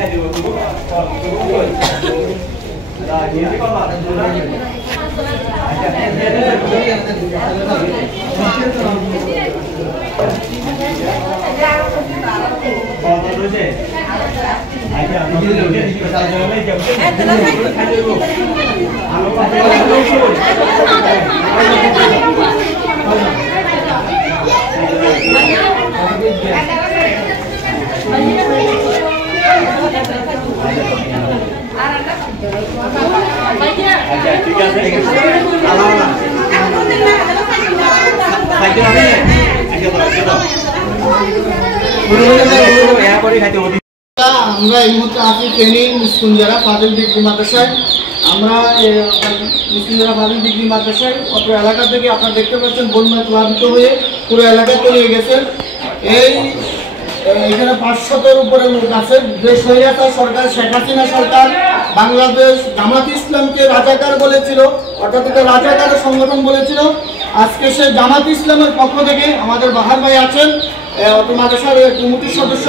আমরা এই মুহূর্তে আছি ফেনী মুসকুঞ্জারা ফাজিল ডিগ্রি মাদ্রাসায়। আমরা মুসকুঞ্জারা ফাজিল ডিগ্রি মাদ্রাসায় অত এলাকা থেকে আপনারা দেখতে পাচ্ছেন বন্যায় প্লাবিত হয়ে পুরো এলাকা তলিয়ে গেছে। এখানে 500-এর উপরে লোক আছে। যে স্বৈরাচার সরকার শেখ হাসিনা সরকার বাংলাদেশ জামাত ইসলামকে রাজাকার বলেছিল, অর্থাৎ এটা রাজাকার সংগঠন বলেছিল। আজকে সে জামাত ইসলামের পক্ষ থেকে আমাদের বাহার ভাই আছেন মাদ্রাসার কমিটির সদস্য।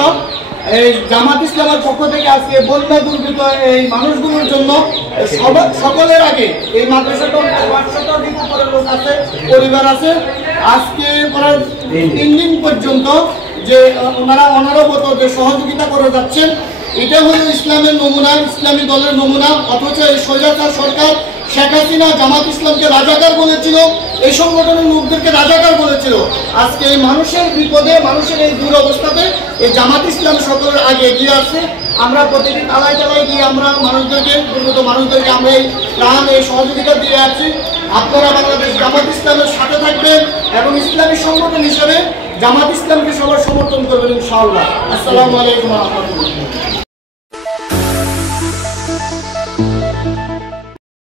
এই জামাত ইসলামের পক্ষ থেকে আজকে বন্যা দুর্গত এই মানুষগুলোর জন্য সকলের আগে এই মাদ্রাসাটা 500-এর উপরে লোক আছে, পরিবার আছে। আজকে প্রায় 3 দিন পর্যন্ত যে ওনারা অনবরত যে সহযোগিতা করে যাচ্ছেন, এটা হলো ইসলামের নমুনা, ইসলামী দলের নমুনা। অথচ এই স্বৈরাচার সরকার শেখ হাসিনা জামাত ইসলামকে রাজাকার বলেছিল, এই সংগঠনের লোকদেরকে রাজাকার বলেছিল। আজকে এই মানুষের বিপদে, মানুষের এই দুরবস্থাতে এই জামাত ইসলাম সকলের আগে এগিয়ে আসছে। আমরা প্রতিদিন তালায় তালায় গিয়ে আমরা মানুষদেরকে, দুর্গত মানুষদেরকে আমরা এই প্রাণ, এই সহযোগিতা দিয়ে আসছি। আপনারা বাংলাদেশ জামাত ইসলামের সাথে থাকবেন এবং ইসলামী সংগঠন হিসেবে জামাত ইসলামকে সবার সমর্থন করবেন ইনশাআল্লাহ। আসসালামু আলাইকুম ওয়া রাহমাতুল্লাহ।